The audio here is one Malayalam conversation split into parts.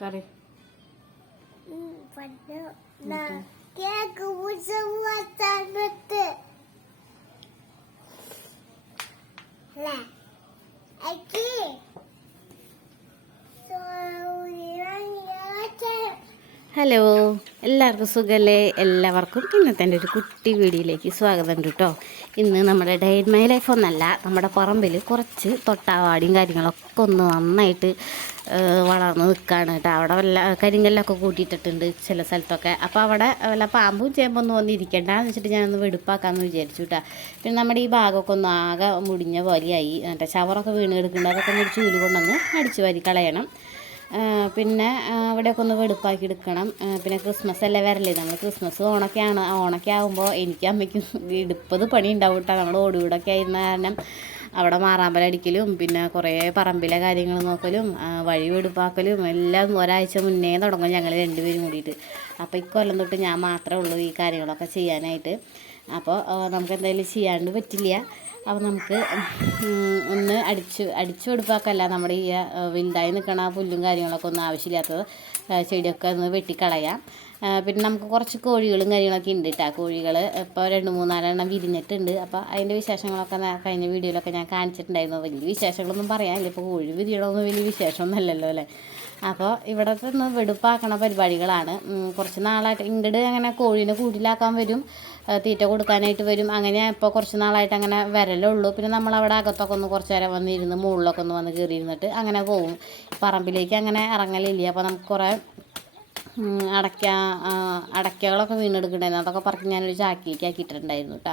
കറി ഹലോ, എല്ലാവർക്കും സുഖമല്ലേ? എല്ലാവർക്കും ഇന്നത്തെ എൻ്റെ ഒരു കുട്ടി വീഡിയോയിലേക്ക് സ്വാഗതം കേട്ടോ. ഇന്ന് നമ്മുടെ ഡേ ഇൻ മൈ ലൈഫ് ഒന്നല്ല, നമ്മുടെ പറമ്പിൽ കുറച്ച് തൊട്ടാവാടിയും കാര്യങ്ങളൊക്കെ ഒന്ന് നന്നായിട്ട് വളർന്ന് നിൽക്കുകയാണ് കേട്ടോ. അവിടെ വല്ല കരിങ്കല്ലൊക്കെ കൂട്ടിയിട്ടിട്ടുണ്ട് ചില സ്ഥലത്തൊക്കെ. അപ്പോൾ അവിടെ വല്ല പാമ്പും ചേമ്പൊന്നും വന്നിരിക്കേണ്ടെന്ന് വെച്ചിട്ട് ഞാനൊന്ന് വെടുപ്പാക്കാമെന്ന് വിചാരിച്ചു കേട്ടോ. പിന്നെ നമ്മുടെ ഈ ഭാഗമൊക്കെ ഒന്ന് ആകെ മുടിഞ്ഞ പോലെയായി, മറ്റേ ഷവറൊക്കെ വീണ് കിടക്കുന്നുണ്ട്. അതൊക്കെ ഒന്ന് ചൂല് കൊണ്ടൊന്ന് അടിച്ചു വാരി കളയണം. പിന്നെ അവിടെയൊക്കെ ഒന്ന് വെടുപ്പാക്കി എടുക്കണം. പിന്നെ ക്രിസ്മസ് അല്ലേ വരല്ലേ, നമ്മൾ ക്രിസ്മസ് ഓണൊക്കെ ആകുമ്പോൾ എനിക്ക് അമ്മയ്ക്കും എടുപ്പത് പണി ഉണ്ടാവും കേട്ടോ. നമ്മൾ ഓടുകൂടൊക്കെ ആയിരുന്ന കാരണം അവിടെ മാറാമ്പലടിക്കലും പിന്നെ കുറേ പറമ്പിലെ കാര്യങ്ങൾ നോക്കലും വഴി വെടുപ്പാക്കലും എല്ലാം ഒരാഴ്ച മുന്നേ തുടങ്ങും ഞങ്ങൾ രണ്ടുപേരും കൂടിയിട്ട്. അപ്പോൾ ഇക്കൊല്ലം തൊട്ട് ഞാൻ മാത്രമേ ഉള്ളൂ ഈ കാര്യങ്ങളൊക്കെ ചെയ്യാനായിട്ട്. അപ്പോൾ നമുക്ക് എന്തായാലും ചെയ്യാണ്ട് പറ്റില്ല. അപ്പോൾ നമുക്ക് ഒന്ന് അടിച്ചു വെടുപ്പാക്കല്ല, നമ്മുടെ ഈ വലുതായി നിൽക്കണ പുല്ലും കാര്യങ്ങളൊക്കെ ഒന്നും ആവശ്യമില്ലാത്തത് ചെടിയൊക്കെ ഒന്ന് വെട്ടിക്കളയാം. പിന്നെ നമുക്ക് കുറച്ച് കോഴികളും കാര്യങ്ങളൊക്കെ ഉണ്ട് കേട്ടോ. കോഴികൾ ഇപ്പോൾ 2-3-4 എണ്ണം വിരിഞ്ഞിട്ടുണ്ട്. അപ്പോൾ അതിൻ്റെ വിശേഷങ്ങളൊക്കെ കഴിഞ്ഞ വീഡിയോയിലൊക്കെ ഞാൻ കാണിച്ചിട്ടുണ്ടായിരുന്നു. വലിയ വിശേഷങ്ങളൊന്നും പറയാനില്ല, ഇപ്പോൾ കോഴി വിരിയണമൊന്നും വലിയ വിശേഷമൊന്നുമല്ലല്ലോ അല്ലേ. അപ്പോൾ ഇവിടത്തെ ഒന്ന് വെടുപ്പാക്കണ പരിപാടികളാണ്. കുറച്ച് നാളായിട്ട് ഇങ്ങോട്ട് അങ്ങനെ കോഴീനെ കൂട്ടിലാക്കാൻ വരും, തീറ്റ കൊടുക്കാനായിട്ട് വരും. അങ്ങനെ ഇപ്പോൾ കുറച്ച് നാളായിട്ട് അങ്ങനെ വരലുള്ളൂ. പിന്നെ നമ്മളവിടെ അകത്തൊക്കെ ഒന്ന് കുറച്ച് നേരം വന്നിരുന്ന് മുകളിലൊക്കെ ഒന്ന് വന്ന് കയറിയിരുന്നിട്ട് അങ്ങനെ പോകും. പറമ്പിലേക്ക് അങ്ങനെ ഇറങ്ങലില്ല. അപ്പോൾ നമുക്ക് കുറേ അടയ്ക്കകളൊക്കെ വീണെടുക്കണ്ടായിരുന്നു. അതൊക്കെ പറക്കി ഞാനൊരു ചാക്കിലേക്ക് ആക്കിയിട്ടുണ്ടായിരുന്നു കേട്ടോ.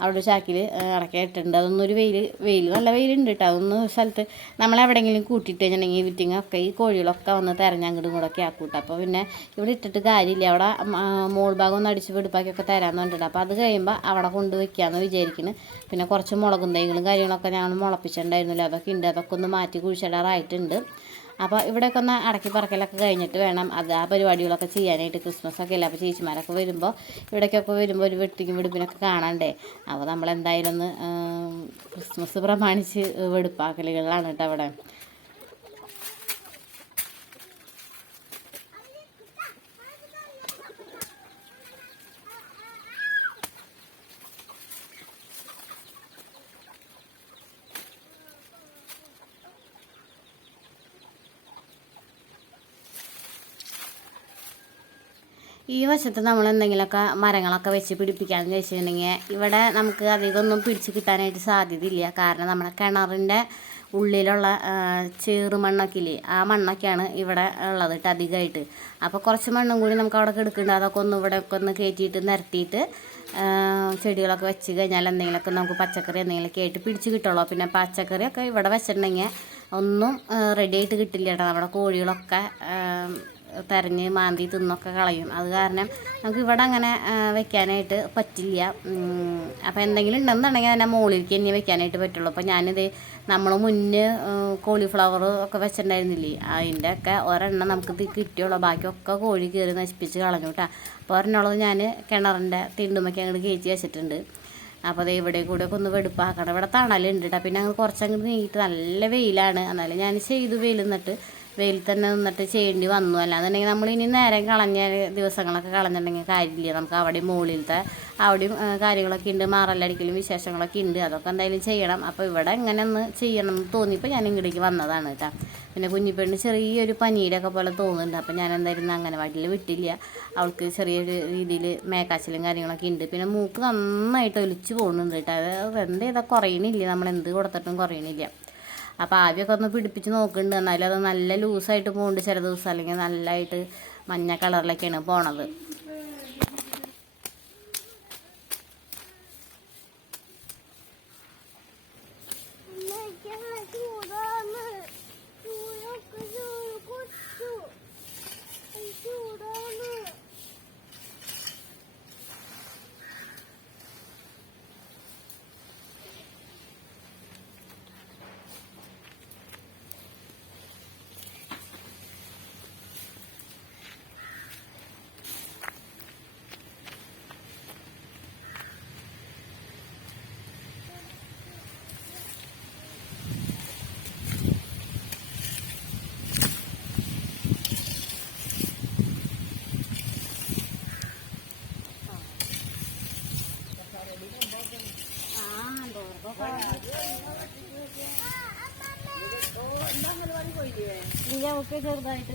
അവിടെ ഒരു ചാക്കിൽ അടയ്ക്ക ഇട്ടിട്ടുണ്ട്. അതൊന്നൊരു വെയിൽ നല്ല വെയിലുണ്ട് കേട്ടോ. അതൊന്ന് സ്ഥലത്ത് നമ്മളെവിടെയെങ്കിലും കൂട്ടിയിട്ട് കഴിഞ്ഞിട്ടുണ്ടെങ്കിൽ വിറ്റിങ്ങൊക്കെ ഈ കോഴികളൊക്കെ വന്ന് തിരഞ്ഞ് അങ്ങോട്ടും ഇങ്ങോട്ടൊക്കെ ആക്കൂട്ടോ. അപ്പോൾ പിന്നെ ഇവിടെ ഇട്ടിട്ട് കാര്യമില്ല. അവിടെ മോൾ ഭാഗം ഒന്ന് അടിച്ച് വെടുപ്പാക്കിയൊക്കെ തരാമെന്ന് പറഞ്ഞിട്ടുണ്ട്. അപ്പോൾ അത് കഴിയുമ്പോൾ അവിടെ കൊണ്ട് വയ്ക്കാമെന്ന് വിചാരിക്കുന്നു. പിന്നെ കുറച്ച് മുളകും തൈകളും കാര്യങ്ങളൊക്കെ ഞങ്ങൾ മുളപ്പിച്ചിട്ടുണ്ടായിരുന്നില്ല, അതൊക്കെ ഉണ്ട്. അതൊക്കെ ഒന്ന് മാറ്റി കുഴിച്ചിടാറായിട്ടുണ്ട്. അപ്പോൾ ഇവിടെയൊക്കെ ഒന്ന് അടക്കി പറക്കലൊക്കെ കഴിഞ്ഞിട്ട് വേണം ആ പരിപാടികളൊക്കെ ചെയ്യാനായിട്ട്. ക്രിസ്മസ് ഒക്കെ അല്ലേ, അപ്പോൾ ചേച്ചിമാരൊക്കെ വരുമ്പോൾ ഇവിടേക്കൊക്കെ വരുമ്പോൾ ഒരു വെടിപ്പിനൊക്കെ കാണണ്ടേ. അപ്പോൾ നമ്മളെന്തായാലും ഒന്ന് ക്രിസ്മസ് പ്രമാണിച്ച് വെടുപ്പാക്കലുകളാണ് കേട്ടോ അവിടെ. ഈ വശത്ത് നമ്മൾ എന്തെങ്കിലുമൊക്കെ മരങ്ങളൊക്കെ വെച്ച് പിടിപ്പിക്കാമെന്ന് വെച്ചിട്ടുണ്ടെങ്കിൽ ഇവിടെ നമുക്ക് അധികമൊന്നും പിടിച്ച് കിട്ടാനായിട്ട് സാധ്യതയില്ല. കാരണം നമ്മുടെ കിണറിൻ്റെ ഉള്ളിലുള്ള ചേറുമണ്ണൊക്കെ ഇല്ലേ, ആ മണ്ണൊക്കെയാണ് ഇവിടെ ഉള്ളത് കേട്ടോ അധികമായിട്ട്. അപ്പോൾ കുറച്ച് മണ്ണും കൂടി നമുക്ക് അവിടെ കിടക്കുന്നുണ്ട്. അതൊക്കെ ഒന്ന് ഇവിടെയൊക്കെ ഒന്ന് കയറ്റിയിട്ട് നിരത്തിയിട്ട് ചെടികളൊക്കെ വെച്ച് കഴിഞ്ഞാൽ എന്തെങ്കിലുമൊക്കെ നമുക്ക് പച്ചക്കറി എന്തെങ്കിലുമൊക്കെ ആയിട്ട് പിടിച്ച് കിട്ടുള്ളൂ. പിന്നെ പച്ചക്കറിയൊക്കെ ഇവിടെ വെച്ചിട്ടുണ്ടെങ്കിൽ ഒന്നും റെഡി ആയിട്ട് കിട്ടില്ല കേട്ടോ. നമ്മുടെ കോഴികളൊക്കെ തെരഞ്ഞ് മാന്തി തിന്നൊക്കെ കളയും. അത് കാരണം നമുക്ക് ഇവിടെ അങ്ങനെ വെക്കാനായിട്ട് പറ്റില്ല. അപ്പോൾ എന്തെങ്കിലും ഉണ്ടെന്നുണ്ടെങ്കിൽ തന്നെ മുകളിലേക്ക് തന്നെ വെക്കാനായിട്ട് പറ്റുള്ളൂ. അപ്പോൾ ഞാനിത് നമ്മൾ മുന്നേ കോളിഫ്ലവർ ഒക്കെ വെച്ചിട്ടുണ്ടായിരുന്നില്ലേ, അതിൻ്റെ ഒക്കെ ഒരെണ്ണം നമുക്ക് കിട്ടിയുള്ളൂ. ബാക്കിയൊക്കെ കോഴി കയറി നശിപ്പിച്ച് കളഞ്ഞു കേട്ടോ. അപ്പോൾ ഒരെണ്ണമുള്ളത് ഞാൻ കിണറിൻ്റെ തിണ്ടുമൊക്കെ അങ്ങോട്ട് കയറ്റി വെച്ചിട്ടുണ്ട്. അപ്പോൾ അത് ഇവിടെ കൂടെയൊക്കെ ഒന്ന് വെടുപ്പാക്കണം. ഇവിടെ തണലുണ്ട് കേട്ടോ. പിന്നെ അങ്ങ് കുറച്ചങ്ങോട്ട് നീങ്ങിയിട്ട് നല്ല വെയിലാണ്. എന്നാലും ഞാൻ ചെയ്തു വെയിൽ വെയിൽ തന്നെ നിന്നിട്ട് ചെയ്യേണ്ടി വന്നു. അല്ലാന്നുണ്ടെങ്കിൽ നമ്മളിനി നേരം കളഞ്ഞ ദിവസങ്ങളൊക്കെ കളഞ്ഞിട്ടുണ്ടെങ്കിൽ കാര്യമില്ല. നമുക്ക് അവിടെയും മുകളിലത്തെ അവിടെയും കാര്യങ്ങളൊക്കെ ഉണ്ട്, മാറലടിക്കലും വിശേഷങ്ങളൊക്കെ ഉണ്ട്. അതൊക്കെ എന്തായാലും ചെയ്യണം. അപ്പോൾ ഇവിടെ ഇങ്ങനെ ഒന്ന് ചെയ്യണം എന്ന് തോന്നിയപ്പോൾ ഞാൻ ഇങ്ങോട്ടേക്ക് വന്നതാണ് കേട്ടോ. പിന്നെ കുഞ്ഞിപ്പെണ്ണ് ചെറിയൊരു പനിയുടെ ഒക്കെ പോലെ തോന്നുന്നുണ്ട്. അപ്പോൾ ഞാൻ എന്തായാലും അംഗനവാടിയിൽ വിട്ടില്ല. അവൾക്ക് ചെറിയൊരു രീതിയിൽ മേക്കാച്ചിലും കാര്യങ്ങളൊക്കെ ഉണ്ട്. പിന്നെ മൂക്ക് നന്നായിട്ട് ഒലിച്ച് പോകുന്നുണ്ട് കേട്ടോ. അത് എന്ത് ചെയ്താൽ കുറയണില്ല, നമ്മൾ എന്ത് കൊടുത്തിട്ടും കുറയണില്ല. അപ്പോൾ ആവിയൊക്കെ ഒന്ന് പിടിപ്പിച്ച് നോക്കുന്നുണ്ട്. എന്നാലും അത് നല്ല ലൂസായിട്ട് പോകുന്നുണ്ട് ചില ദിവസം, അല്ലെങ്കിൽ നല്ലതായിട്ട് മഞ്ഞ കളറിലൊക്കെയാണ് പോണത്. ഇനി നമുക്ക് ചെറുതായിട്ട്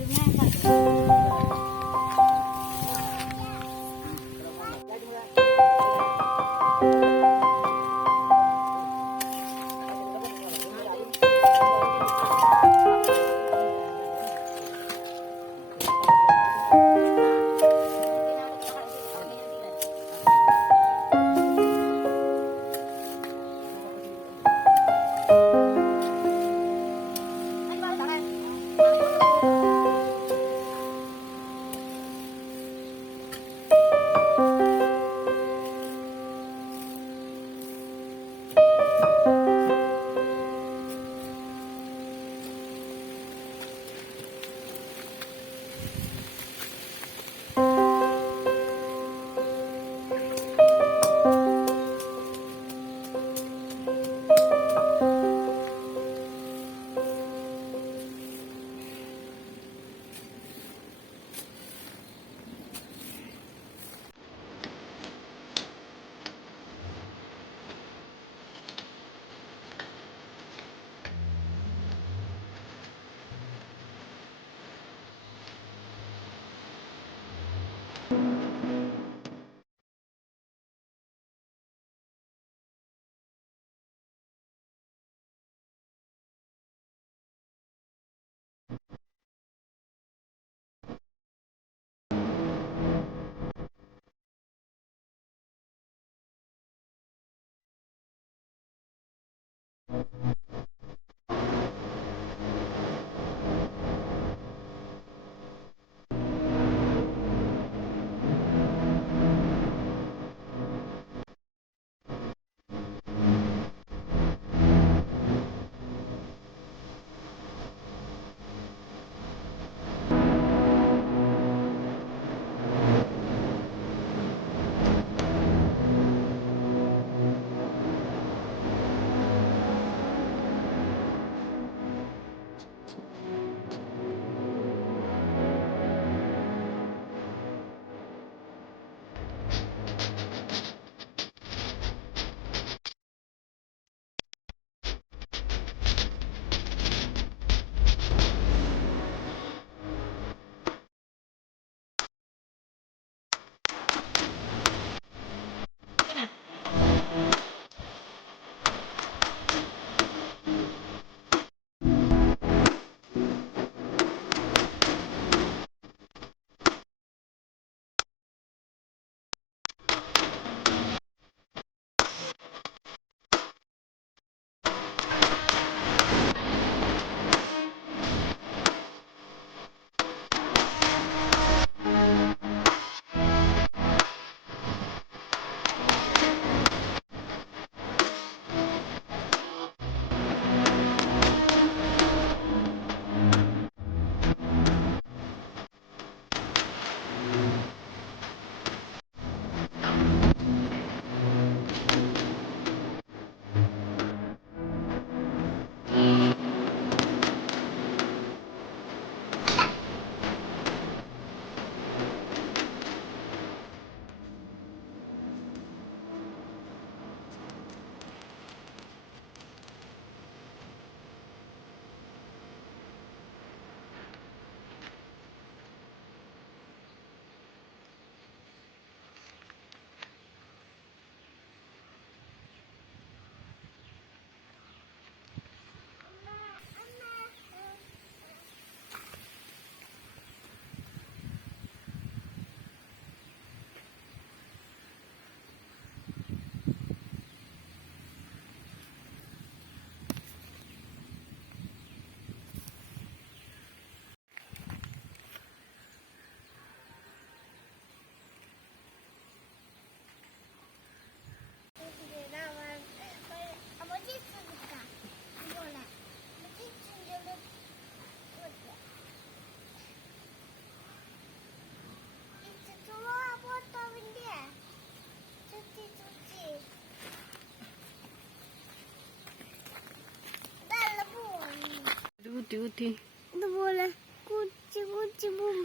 കുറ്റി കുറ്റി ഇതുപോലെ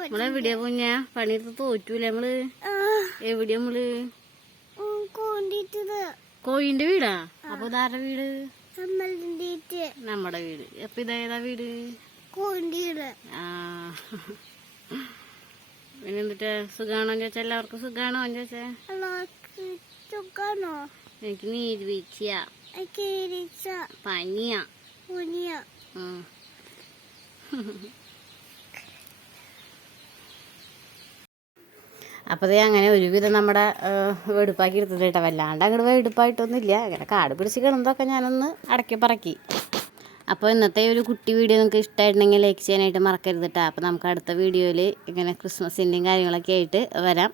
നമ്മളെവിടെയാ കുഞ്ഞ പണിയെടുത്ത് തോറ്റൂലേ നമ്മള്? എവിടെയാ നമ്മള്? കോയിന്റെ വീടാ? അപ്പൊ ഇതാരുടെ വീട്? നമ്മുടെ വീട്. അപ്പൊ ഇതേതാ വീട്? ആ പിന്നെ എന്നിട്ട് സുഖാണോ ചോദിച്ചാൽ എല്ലാവർക്കും സുഖാണോ ചോദിച്ചേ? എനിക്ക് നീര് വീഴ്ചയാ, പനിയാ. അപ്പോൾ ഇത് അങ്ങനെ ഒരുവിധം നമ്മുടെ വെടുപ്പാക്കി എടുത്തിട്ട് കേട്ടോ. വല്ലാണ്ട് അങ്ങോട്ട് വെടുപ്പായിട്ടൊന്നുമില്ല. അങ്ങനെ കാട് പിടിച്ച് കിടന്നതൊക്കെ ഞാനൊന്ന് അടക്കി പറക്കി. അപ്പോൾ ഇന്നത്തെ ഒരു കുട്ടി വീഡിയോ നിങ്ങൾക്ക് ഇഷ്ടമായിട്ടുണ്ടെങ്കിൽ ലൈക്ക് ചെയ്യാനായിട്ട് മറക്കരുത് കേട്ടോ. അപ്പോൾ നമുക്ക് അടുത്ത വീഡിയോയിൽ ഇങ്ങനെ ക്രിസ്മസിൻ്റെയും കാര്യങ്ങളൊക്കെ ആയിട്ട് വരാം.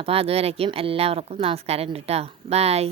അപ്പോൾ അതുവരേക്കും എല്ലാവർക്കും നമസ്കാരം ഉണ്ട് കേട്ടോ. ബായ്.